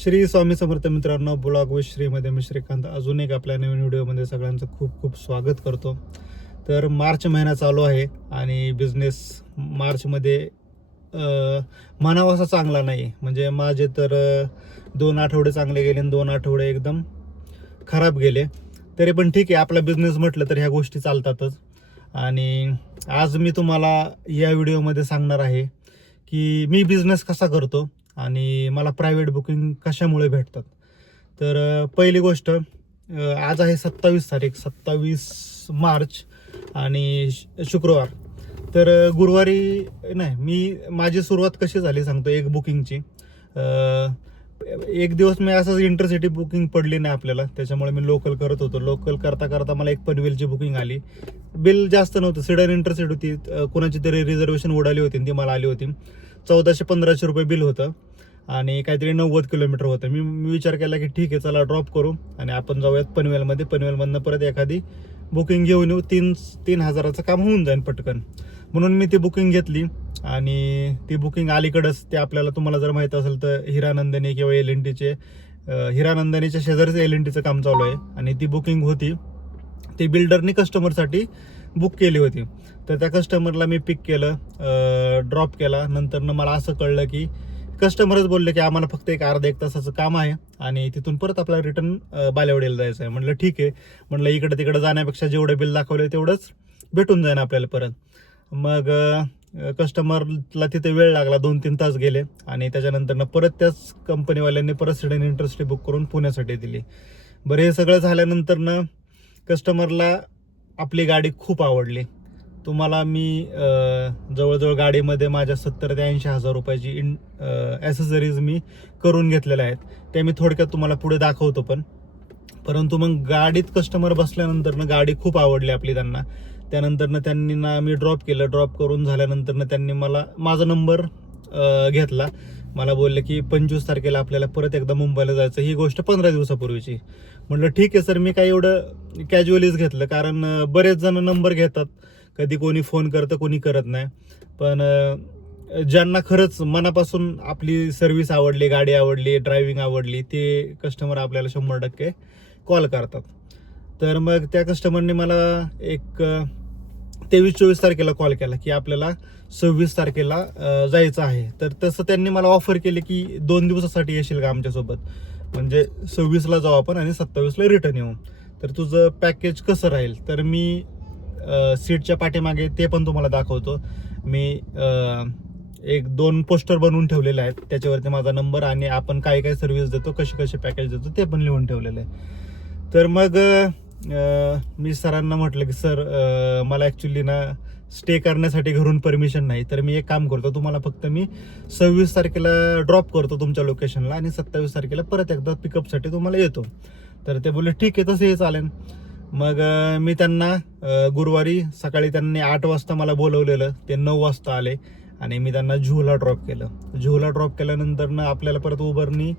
श्री स्वामी समर्थ मित्रांनो, blog with श्रीमध्ये मी श्रीकांत अजून एक आपल्या नवीन व्हिडिओमध्ये सगळ्यांचं खूप खूप स्वागत करतो. तर मार्च महिना चालू आहे आणि बिझनेस मार्चमध्ये म्हणावा असा चांगला नाही. म्हणजे माझे तर 2 आठवडे चांगले गेले आणि 2 आठवडे एकदम खराब गेले. तरी पण ठीक आहे, आपला बिझनेस म्हटलं तर ह्या गोष्टी चालतातच. आणि आज मी तुम्हाला या व्हिडिओमध्ये सांगणार आहे की मी बिझनेस कसा करतो आणि मला प्रायव्हेट बुकिंग कशामुळे भेटतात. तर पहिली गोष्ट, आज आहे 27 मार्च आणि शुक्रवार. तर गुरुवारी नाही, मी माझी सुरुवात कशी झाली सांगतो एक बुकिंगची. एक दिवस मी असंच इंटरसिटी बुकिंग पडली नाही आपल्याला, त्याच्यामुळे मी लोकल करत होतो. लोकल करता करता मला एक पनवेलची बुकिंग आली. बिल जास्त नव्हतं, सिडर इंटरसिटी होती, कोणाची तरी रिझर्वेशन उडाली होती ती मला आली होती. 1400-1500 रुपये बिल होतं आणि काहीतरी 90 किलोमीटर होतं. मी विचार केला की ठीक आहे, चला ड्रॉप करू आणि आपण जाऊयात पनवेलमध्ये. पनवेलमधनं परत एखादी बुकिंग घेऊन येऊ, 3 हजाराचं काम होऊन जाईल पटकन. म्हणून मी ती बुकिंग घेतली आणि ती बुकिंग अलीकडंच, ते आपल्याला तुम्हाला जर माहीत असेल तर हिरानंदिनी किंवा LNTचे, हिरानंदिनीच्या शेजारीच LNTचं काम चालू आहे आणि ती बुकिंग होती. ती बिल्डरनी कस्टमरसाठी बुक केली होती. तर त्या कस्टमरला मी पिक केलं, ड्रॉप केला. नंतरनं मला असं कळलं की कस्टमरच बोलले की आम्हाला फक्त एक अर्धा 1 तासाचं काम आहे आणि तिथून परत आपल्याला रिटर्न बालेवाडीला जायचं आहे. म्हटलं ठीक आहे, म्हटलं इकडं तिकडं जाण्यापेक्षा जेवढं बिल दाखवलं तेवढंच भेटून जाईल आपल्याला परत. मग कस्टमरला तिथे वेळ लागला, 2-3 तास गेले आणि त्याच्यानंतरनं परत त्याच कंपनीवाल्यांनी परत सिडन इंटरसिटी बुक करून पुण्यासाठी दिली. बरं, हे सगळं झाल्यानंतरनं कस्टमरला आपली गाडी खूप आवडली. तुम्हाला मी जवळजवळ गाडीमध्ये माझ्या 70,000 ते 80,000 रुपयाची ॲसेसरीज मी करून घेतलेल्या आहेत. त्या मी थोडक्यात तुम्हाला पुढे दाखवतो. परंतु मग गाडीत कस्टमर बसल्यानंतरनं गाडी खूप आवडली आपली त्यांना. त्यानंतरनं त्यांनी मी ड्रॉप केलं. ड्रॉप करून झाल्यानंतरनं त्यांनी माझा नंबर घेतला. मला बोलले की 25 तारखेला आपल्याला परत एकदा मुंबईला जायचं. ही गोष्ट 15 दिवसापूर्वीची. म्हटलं ठीक आहे सर, मी काय एवढं कॅज्युअलीच घेतलं, कारण बरेच जण नंबर घेतात, कधी कोणी फोन करतं, कोणी करत नाही. पण ज्यांना खरंच मनापासून आपली सर्व्हिस आवडली, गाडी आवडली, ड्रायव्हिंग आवडली, ते कस्टमर आपल्याला 100% कॉल करतात. तर मग त्या कस्टमरने मला एक 23-24 तारखेला कॉल केला की आपल्याला 26 तारखेला जायचं आहे. तर तसं त्यांनी मला ऑफर केली की 2 दिवसासाठी येशील का आमच्यासोबत, म्हणजे 26ला जाऊ आपण आणि 27ला रिटर्न येऊ. तर तुझं पॅकेज कसं राहील. तर मी सीटच्या पाठीमागे ते पण तुम्हाला दाखवतो. मी 1-2 पोस्टर बनवून ठेवलेले आहेत, त्याच्यावरती माझा नंबर आणि आपण काय काय सर्व्हिस देतो, कशी पॅकेज देतो ते पण लिहून ठेवलेलं आहे. तर मग मी सरांना म्हटलं की सर, मला ॲक्च्युली ना स्टे करण्यासाठी घरून परमिशन नाही, तर मी एक काम करतो, तुम्हाला फक्त मी 26 तारखेला ड्रॉप करतो तुमच्या लोकेशनला आणि 27 तारखेला परत एकदा पिकअपसाठी तुम्हाला येतो. तर ते बोलले ठीक आहे, तसंही चालेल. मग मी त्यांना गुरुवारी सकाळी त्यांनी 8 वाजता मला बोलवलेलं, ते 9 वाजता आले आणि मी त्यांना जुहूला ड्रॉप केलं. जुहूला ड्रॉप केल्यानंतरनं आपल्याला परत उबरनी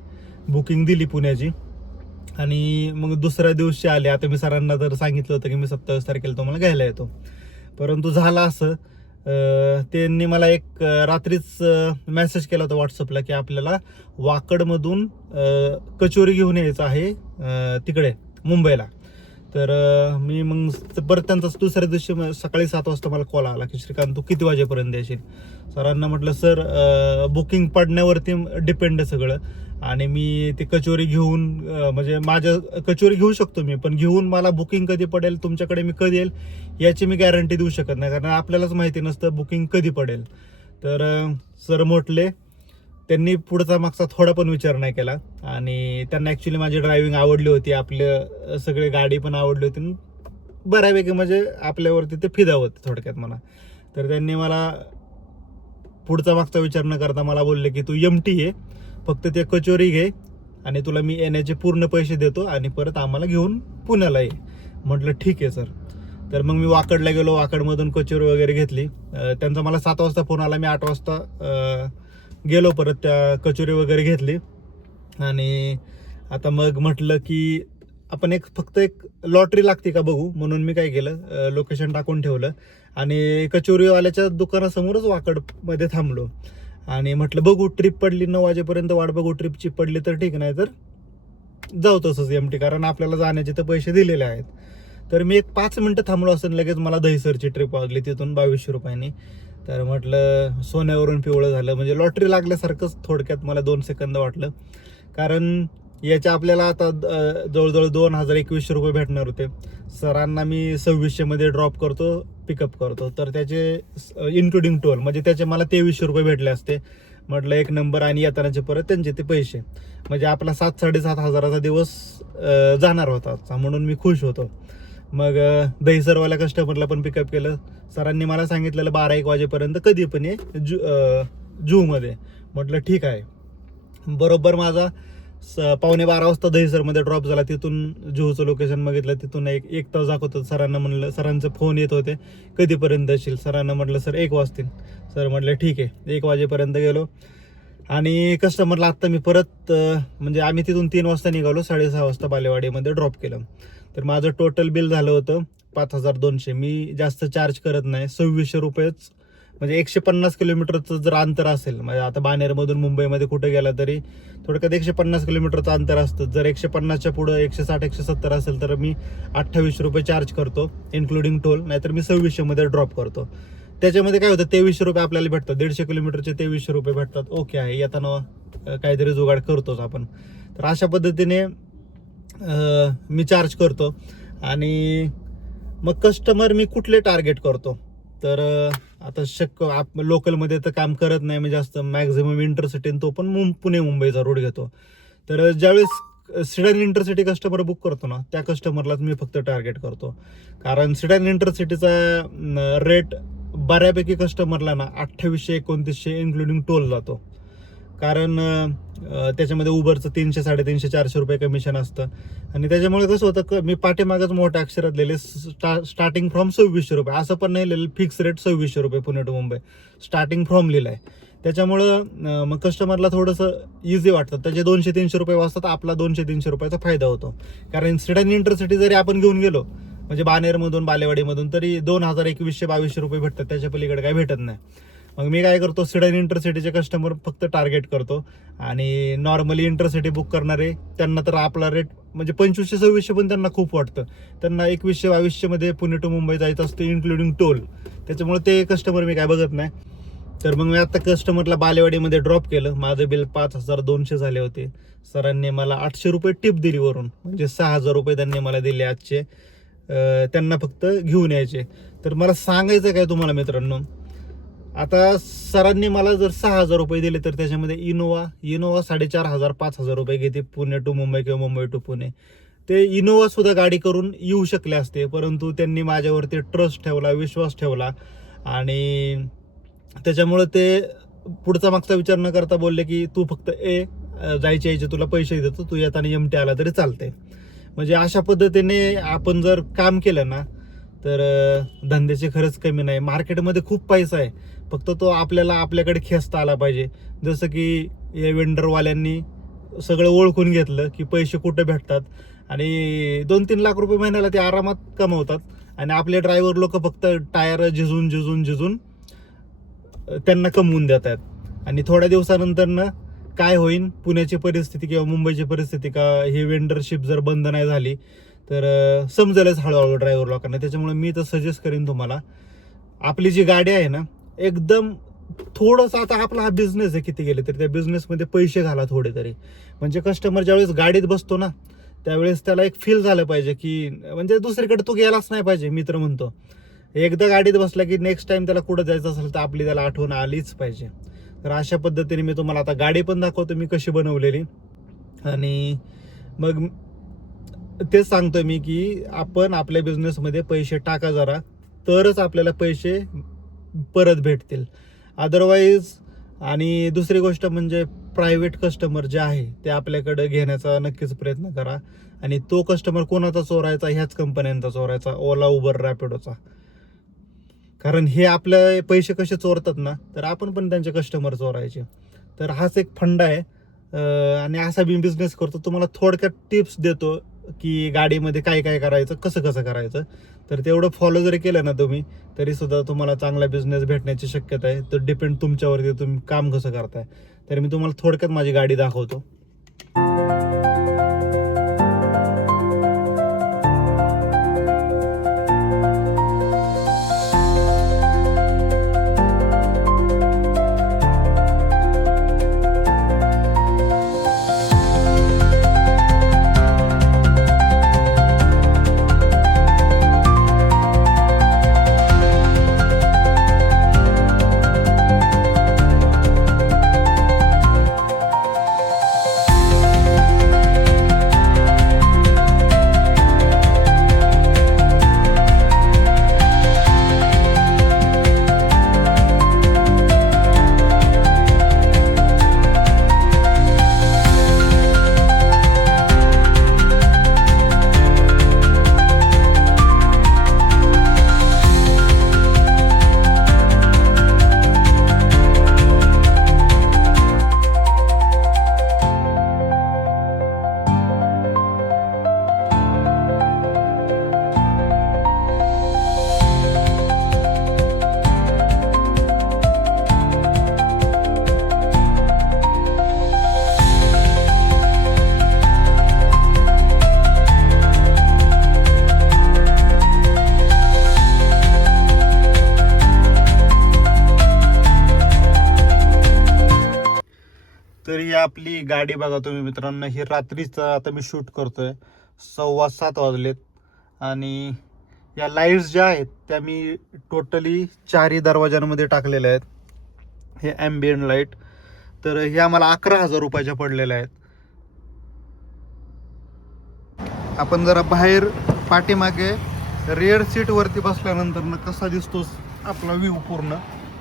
बुकिंग दिली पुण्याची आणि मग दुसऱ्या दिवशी आले. आता मी सरांना तर सांगितलं होतं की मी 27 तारखेला तुम्हाला घ्यायला येतो. परंतु झालं असं, त्यांनी मला एक रात्रीच मेसेज केला होता व्हॉट्सअपला की आपल्याला वाकडमधून कचोरी घेऊन यायचं आहे तिकडे मुंबईला. तर मी मग परत त्यांचाच दुसऱ्या दिवशी सकाळी 7 वाजता मला कॉल आला की श्रीकांत, तू किती वाजेपर्यंत येशील. सरांना म्हटलं सर, बुकिंग पडण्यावरती डिपेंड आहे सगळं आणि मी ती कचोरी घेऊन, म्हणजे माझ्या कचोरी घेऊ शकतो मी, पण घेऊन मला बुकिंग कधी पडेल, तुमच्याकडे मी कधी येईल याची मी गॅरंटी देऊ शकत नाही, कारण आपल्यालाच माहिती नसतं बुकिंग कधी पडेल. तर सर म्हटले, त्यांनी पुढचा मागचा थोडा पण विचार नाही केला आणि त्यांना ॲक्च्युली माझी ड्रायव्हिंग आवडली होती, आपले सगळे गाडी पण आवडली होती, बऱ्यापैकी म्हणजे आपल्यावरती ते फिदा होते थोडक्यात म्हणा. तर त्यांनी मला पुढचा मागचा विचार न करता मला बोलले की तू MT ये, फक्त ते कचोरी घे आणि तुला मी येण्याचे पूर्ण पैसे देतो आणि परत आम्हाला घेऊन पुण्याला ये. म्हटलं ठीक आहे सर. तर मग मी वाकडला गेलो, वाकडमधून कचोरी वगैरे घेतली. त्यांचा मला 7 वाजता फोन आला, मी 8 वाजता गेलो, परत त्या कचोरी वगैरे घेतली आणि आता मग म्हटलं की आपण फक्त एक लॉटरी लागते का बघू, म्हणून मी काय केलं, लोकेशन टाकून ठेवलं आणि कचोरीवाल्याच्या दुकानासमोरच वाकडमध्ये थांबलो आणि म्हटलं बघू, ट्रिप पडली 9 वाजेपर्यंत वाट बघू, ट्रिपची पडली तर ठीक, नाही तर जाऊ तसंच एमटी, कारण आपल्याला जाण्याचे तर पैसे दिलेले आहेत. तर मी एक 5 मिनटं थांबलो असं, लगेच मला दहिसरची ट्रिप वाजली तिथून 2200 रुपयांनी. तर म्हटलं सोन्यावरून पिवळं झालं, म्हणजे लॉटरी लागल्यासारखंच थोडक्यात मला 2 सेकंद वाटलं. कारण याच्या आपल्याला आता जवळजवळ 2021 रुपये भेटणार होते. सरांना मी 2600 मध्ये ड्रॉप करतो, पिकअप करतो, तर त्याचे इन्क्लुडिंग टोल म्हणजे त्याचे मला 2300 रुपये भेटले असते. म्हटलं एक नंबर, आणि येतानाचे परत त्यांचे ते पैसे, म्हणजे आपला 7-7.5 हजाराचा दिवस जाणार होता, म्हणून मी खुश होतो. मग दहिसरवाल्या कस्टमरला पण पिकअप केलं. सरांनी मला सांगितलेलं 12-1 वाजेपर्यंत कधी पण ये जूमध्ये. म्हटलं ठीक आहे. बरोबर माझा 11:15 वाजता दहिसरमध्ये ड्रॉप झाला. तिथून जुहूचं लोकेशन बघितलं, तिथून एक तास दाखवतं. सरांना म्हणलं, सरांचे फोन येत होते, कधीपर्यंत येशील. सरांना म्हटलं सर 1 वाजतील. सर म्हटलं ठीक आहे. 1 वाजेपर्यंत गेलो, आणि कस्टमरला आत्ता मी परत म्हणजे आम्ही तिथून 3 वाजता निघालो, 6:30 वाजता बालेवाडीमध्ये ड्रॉप केलं. तर माझं टोटल बिल झालं होतं 5200. मी जास्त चार्ज करत नाही, 2600 रुपयेच. म्हणजे 150 किलोमीटरचं जर अंतर असेल, म्हणजे आता बाणेरमधून मुंबईमध्ये कुठे गेला तरी थोडक्यात 150 किलोमीटरचं अंतर असतं. जर 150च्या पुढं 160-170 असेल तर मी 2800 रुपये चार्ज करतो इन्क्लुडिंग टोल, नाहीतर मी 2600 मध्ये ड्रॉप करतो. त्याच्यामध्ये काय होतं, 2300 रुपये आपल्याला भेटतात. 150 किलोमीटरचे 2300 रुपये भेटतात. ओके आहे, येताना काहीतरी जुगाड करतोच आपण. तर अशा पद्धतीने मी चार्ज करतो. आणि मग कस्टमर मी कुठले टार्गेट करतो, तर आता लोकलमध्ये तर काम करत नाही मी जास्त, मॅक्झिमम इंटरसिटी, तो पण पुणे मुंबईचा रूट घेतो. तर ज्यावेळेस सिडन इंटरसिटी कस्टमर बुक करतो ना, त्या कस्टमरलाच मी फक्त टार्गेट करतो. कारण सिडन इंटरसिटीचा रेट बऱ्यापैकी कस्टमरला ना 2800-2900 इन्क्लुडिंग टोल जातो. कारण त्याच्यामध्ये उबरचं 300-350-400 रुपये कमिशन असतं. आणि त्याच्यामुळे कसं होतं, मी पाठीमागच मोठ्या अक्षरात लिहिले स्टार्टिंग फ्रॉम 2600 रुपये, असं पण नाही लिहिलं फिक्स रेट 2600 रुपये Pune to Mumbai, starting from लिहिलं आहे. त्याच्यामुळं मग कस्टमरला थोडंसं इझी वाटतं. त्याचे 200-300 रुपये वाजतात, आपला 200-300 रुपयाचा फायदा होतो. कारण सिडन इंटरसिटी जरी आपण घेऊन गेलो, म्हणजे बाणेरमधून बालेवाडीमधून, तरी 2100-2200 रुपये भेटतात, त्याच्या पलीकडे काही भेटत नाही. मग मी काय करतो, सिडन इंटरसिटीचे कस्टमर फक्त टार्गेट करतो. आणि नॉर्मली इंटरसिटी बुक करणारे त्यांना तर आपला रेट म्हणजे 2500-2600 पण त्यांना खूप वाटतं. त्यांना 2100-2200 मध्ये पुणे टू मुंबई जायचं असतं इन्क्लुडिंग टोल. त्याच्यामुळे ते कस्टमर मी काय बघत नाही. तर मग मी आता कस्टमरला बालेवाडीमध्ये ड्रॉप केलं. माझं बिल 5200 झाले होते. सरांनी मला 800 रुपये टिप दिली वरून, म्हणजे 6000 रुपये त्यांनी मला दिले आजचे. त्यांना फक्त घेऊन यायचे. तर मला सांगायचं काय तुम्हाला मित्रांनो, आता सरांनी मला जर 6000 रुपये दिले, तर त्याच्यामध्ये इनोवा 4500-5000 रुपये घेते पुणे टू मुंबई किंवा मुंबई टू पुणे. ते इनोवा सुद्धा गाडी करून येऊ शकले असते, परंतु त्यांनी माझ्यावरती ट्रस्ट ठेवला, विश्वास ठेवला, आणि त्याच्यामुळे ते पुढचा मागचा विचार न करता बोलले की तू फक्त जायचे यायचे तुला पैसे देतो, तू येताना एमटी आला तरी चालते. म्हणजे अशा पद्धतीने आपण जर काम केलं ना, तर धंद्याची खरंच कमी नाही. मार्केटमध्ये खूप पैसा आहे, फक्त तो आपल्याकडे खेचता आला पाहिजे. जसं की या वेंडरवाल्यांनी सगळं ओळखून घेतलं की पैसे कुठे भेटतात, आणि 2-3 लाख रुपये महिन्याला ते आरामात कमवतात. आणि आपले ड्रायव्हर लोक फक्त टायर झिजून त्यांना कमवून देत आहेत. आणि थोड्या दिवसानंतर ना काय होईल, पुण्याची परिस्थिती किंवा मुंबईची परिस्थिती, का हे वेंडरशिप जर बंद नाही झाली तर समजेलच हळूहळू ड्रायव्हर लोकांना. त्याच्यामुळे मी तर सजेस्ट करीन तुम्हाला, आपली जी गाडी आहे ना, एकदम थोडंसं, आता आपला हा बिझनेस आहे, किती गेले तरी त्या बिझनेसमध्ये पैसे घाला थोडे तरी. म्हणजे कस्टमर ज्यावेळेस गाडीत बसतो ना, त्यावेळेस त्याला एक फील झालं पाहिजे की म्हणजे दुसरीकडे तो गेलाच नाही पाहिजे. मित्र म्हणतो, एकदा गाडीत बसला की नेक्स्ट टाइम त्याला कुठं जायचं असेल तर आपली त्याला आठवण आलीच पाहिजे. तर अशा पद्धतीने मी तुम्हाला आता गाडी पण दाखवतो मी कशी बनवलेली. आणि मग तेच सांगतोय मी की आपण आपल्या बिझनेसमध्ये पैसे टाका जरा, तरच आपल्याला पैसे परत भेटतील. अदरवाईज, आणि दुसरी गोष्ट म्हणजे प्रायव्हेट कस्टमर जे आहे ते आपल्याकडे घेण्याचा नक्कीच प्रयत्न करा. आणि तो कस्टमर कोणाचा चोरायचा, ह्याच कंपन्यांचा चोरायचा, ओला, उबर, रॅपिडोचा. कारण हे आपले पैसे कसे चोरतात ना, तर आपण पण त्यांचे कस्टमर चोरायचे. तर हाच एक फंडा आहे. आणि असा मी बिझनेस करतो. तुम्हाला थोडक्यात टिप्स देतो की गाडीमध्ये काय काय करायचं, कसं कसं करायचं. तर तेवढं फॉलो जरी केलं ना तुम्ही, तरीसुद्धा तुम्हाला चांगला बिझनेस भेटण्याची शक्यता आहे. तर डिपेंड तुमच्यावरती, तुम्ही काम कसं करताय. तर मी तुम्हाला थोडक्यात माझी गाडी दाखवतो. तर ही आपली गाडी बघा तुम्ही मित्रांनो, ही रात्रीचं आता मी शूट करतोय, 6:15 वाजलेत. आणि या लाईट्स ज्या आहेत त्या मी टोटली 4ही दरवाजांमध्ये टाकलेल्या आहेत. हे ॲम्बियंट लाईट, तर ह्या मला 11,000 रुपयाच्या पडलेल्या आहेत. आपण जरा बाहेर पाठीमागे रेअर सीटवरती बसल्यानंतर ना कसा दिसतो आपला व्ह्यू पूर्ण,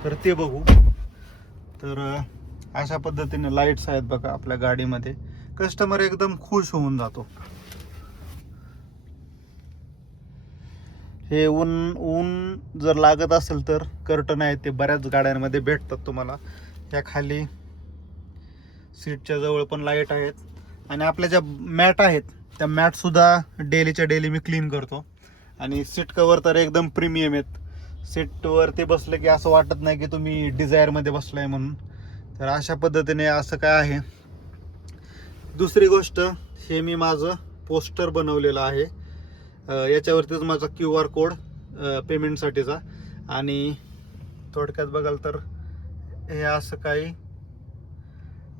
तर ते बघू. तर अशा पद्धतीने लाईट्स आहेत बघा आपल्या गाडीमध्ये. कस्टमर एकदम खुश होऊन जातो. हे ऊन जर लागत असेल तर कर्टन आहेत, ते बऱ्याच गाड्यांमध्ये भेटतात तुम्हाला. त्या खाली सीटच्या जवळ पण लाईट आहेत. आणि आपल्या ज्या मॅट आहेत त्या मॅटसुद्धा डेलीच्या डेली मी क्लीन करतो. आणि सीट कवर तर एकदम प्रीमियम आहेत. सीटवरती बसलं की असं वाटत नाही की तुम्ही डिझायरमध्ये बसलाय म्हणून. तर अशा पद्धतीने असं काय आहे. दुसरी गोष्ट, हे मी माझं पोस्टर बनवलेलं आहे. याच्यावरतीच माझा QR कोड पेमेंटसाठीचा. आणि थोडक्यात बघाल तर हे असं काही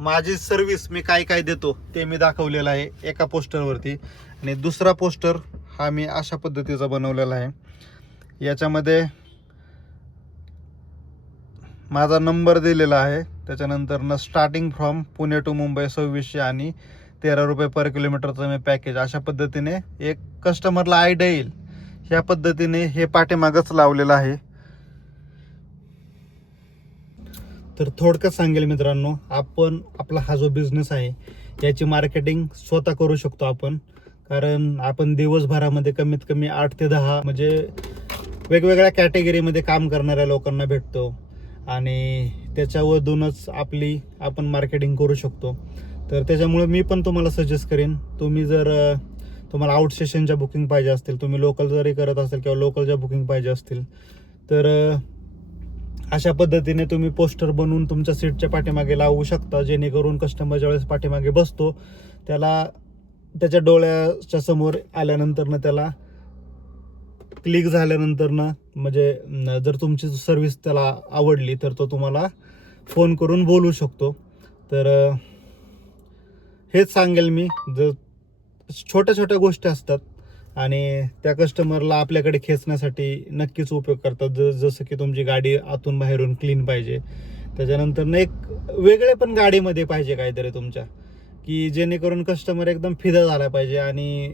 माझी सर्व्हिस मी काय काय देतो ते मी दाखवलेलं आहे एका पोस्टरवरती. आणि दुसरा पोस्टर हा मी अशा पद्धतीचा बनवलेला आहे. याच्यामध्ये माझा नंबर दिलेला आहे. त्याच्यानंतर starting from Pune to Mumbai 2600 आणि 13 रुपये पर किलोमीटरचं मी पॅकेज, अशा पद्धतीने एक कस्टमरला आयडिया येईल ह्या पद्धतीने हे पाठीमागच लावलेलं आहे. तर थोडक्यात सांगेल मित्रांनो, आपण आपला हा जो बिझनेस आहे याची मार्केटिंग स्वतः करू शकतो आपण. कारण आपण दिवसभरामध्ये कमीत कमी 8 ते 10 म्हणजे वेगवेगळ्या कॅटेगरीमध्ये काम करणाऱ्या लोकांना भेटतो. आणि त्याच्यावरूनच आपण मार्केटिंग करू शकतो. तर त्याच्यामुळे मी पण तुम्हाला सजेस्ट करेन, तुम्ही जर तुम्हाला आउट स्टेशनच्या बुकिंग पाहिजे असतील, तुम्ही लोकल जरी करत असेल किंवा लोकलच्या बुकिंग पाहिजे असतील, तर अशा पद्धतीने तुम्ही पोस्टर बनवून तुमच्या सीटच्या पाठीमागे लावू शकता. जेणेकरून कस्टमर ज्यावेळेस पाठीमागे बसतो त्याला त्याच्या डोळ्याच्या समोर आल्यानंतर त्याला क्लिक झाल्यानंतर म्हणजे जर तुमची सर्व्हिस त्याला आवडली तर तो तुम्हाला फोन करून बोलू शकतो. तर हेच सांगेल मी, जर छोट्या छोट्या गोष्टी असतात आणि त्या कस्टमरला आपल्याकडे खेचण्यासाठी नक्कीच उपयोग करतात. जसं की तुमची गाडी आतून बाहेरून क्लीन पाहिजे, त्याच्यानंतर एक वेगळे पण गाडीमध्ये पाहिजे काहीतरी तुमच्या, की जेणेकरून कस्टमर एकदम फिदा झाला पाहिजे आणि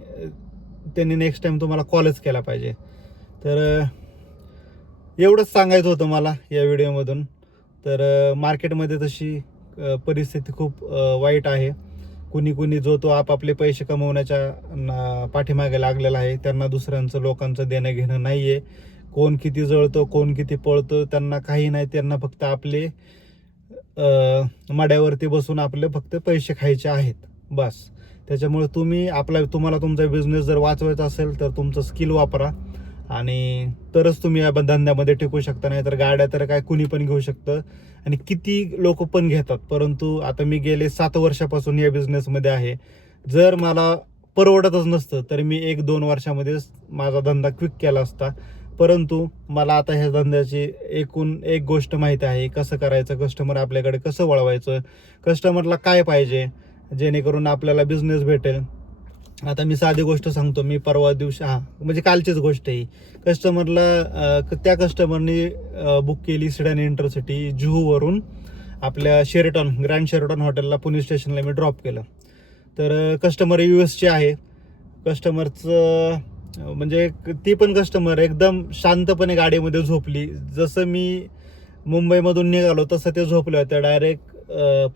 त्यांनी नेक्स्ट टाइम तुम्हाला कॉलच केला पाहिजे. तर एवढंच सांगायचं होतं मला या व्हिडिओमधून. तर मार्केटमध्ये तशी परिस्थिती खूप वाईट आहे. कुणी जो तो आपापले पैसे कमवण्याच्या पाठीमागे लागलेला आहे. त्यांना दुसऱ्यांचं लोकांचं देणं घेणं नाही आहे. कोण किती जळतो, कोण किती पळतो, त्यांना काही नाही. त्यांना फक्त आपले मड्यावरती बसून आपले फक्त पैसे खायचे आहेत बस. त्याच्यामुळे तुम्हाला तुमचा बिझनेस जर वाचवायचा असेल तर तुमचं स्किल वापरा आणि तरच तुम्ही या धंद्यामध्ये टिकू शकता. नाही तर गाड्या तर काय कुणी पण घेऊ शकतं आणि किती लोक पण घेतात. परंतु आता मी गेले 7 वर्षापासून या बिझनेसमध्ये आहे. जर मला परवडतच नसतं तर मी 1-2 वर्षामध्येच माझा धंदा क्विक केला असता. परंतु मला आता ह्या धंद्याची एकूण एक गोष्ट माहिती आहे, कसं करायचं, कस्टमर आपल्याकडे कसं वळवायचं, कस्टमरला काय पाहिजे जेणेकरून आपल्याला बिझनेस भेटेल. आता मी साधी गोष्ट सांगतो. मी परवा दिवशी म्हणजे कालचीच गोष्ट आहे. त्या कस्टमरनी बुक केली सिडन इंटरसिटी जुहूवरून आपल्या ग्रँड शेरटॉन हॉटेलला पुणे स्टेशनला मी ड्रॉप केलं. तर कस्टमर US आहे. कस्टमरचं म्हणजे ती पण कस्टमर एकदम शांतपणे गाडीमध्ये झोपली. जसं मी मुंबईमधून निघालो तसं ते झोपले होते. डायरेक्ट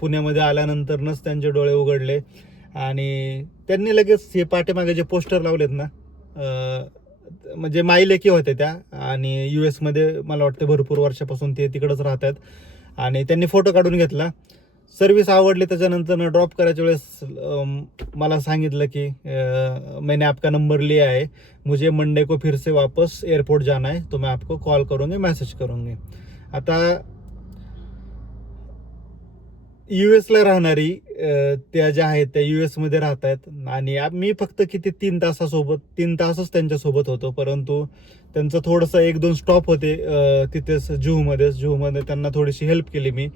पुण्यामध्ये आल्यानंतरच त्यांचे डोळे उघडले आणि त्यांनी लगेच हे पाठीमागे जे पोस्टर लावलेत ना, म्हणजे माईलेकी होते त्या आणि US मध्ये मला वाटतं भरपूर वर्षापासून ते तिकडंच राहतात आणि त्यांनी फोटो काढून घेतला. सर्व्हिस आवडली. त्याच्यानंतर ड्रॉप करायच्या वेळेस मला सांगितलं की मैंने आपका नंबर लिया है, मुझे मंडे को फिर से वापस एयरपोर्ट जाना है, तो मैं आपको कॉल करूँगी, मैसेज करूँगी. आता US राहणारी त्या ज्या आहेत त्या US मध्ये राहत आहेत आणि मी फक्त किती 3 तासच त्यांच्यासोबत होतो. परंतु त्यांचं थोडंसं 1-2 स्टॉप होते तिथेच जुहूमध्ये त्यांना थोडीशी हेल्प केली मी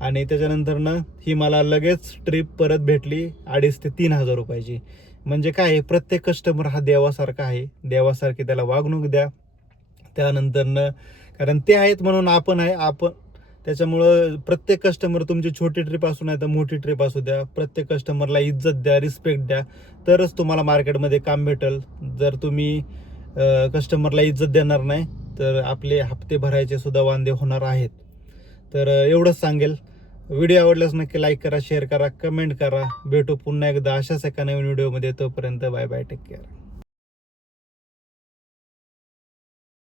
आणि त्याच्यानंतरनं ही मला लगेच ट्रिप परत भेटली 2,500 ते 3,000 रुपयाची. म्हणजे काय, प्रत्येक कस्टमर हा देवासारखा आहे. देवासारखी त्याला वागणूक द्या. त्यानंतरनं कारण ते आहेत म्हणून आपण आहे. त्याच्यामुळं प्रत्येक कस्टमर, तुमची छोटी ट्रिप असू नाही तर मोठी ट्रिप असू द्या, प्रत्येक कस्टमरला इज्जत द्या, रिस्पेक्ट द्या, तरच तुम्हाला मार्केटमध्ये काम भेटेल. जर तुम्ही कस्टमरला इज्जत देणार नाही तर आपले हप्ते भरायचे सुद्धा वांदे होणार आहेत. तर एवढंच सांगेल. व्हिडिओ आवडल्यास नक्की लाईक करा, शेअर करा, कमेंट करा. भेटू पुन्हा एकदा अशाच एका नवीन व्हिडिओमध्ये. तोपर्यंत बाय बाय, टेक केअर.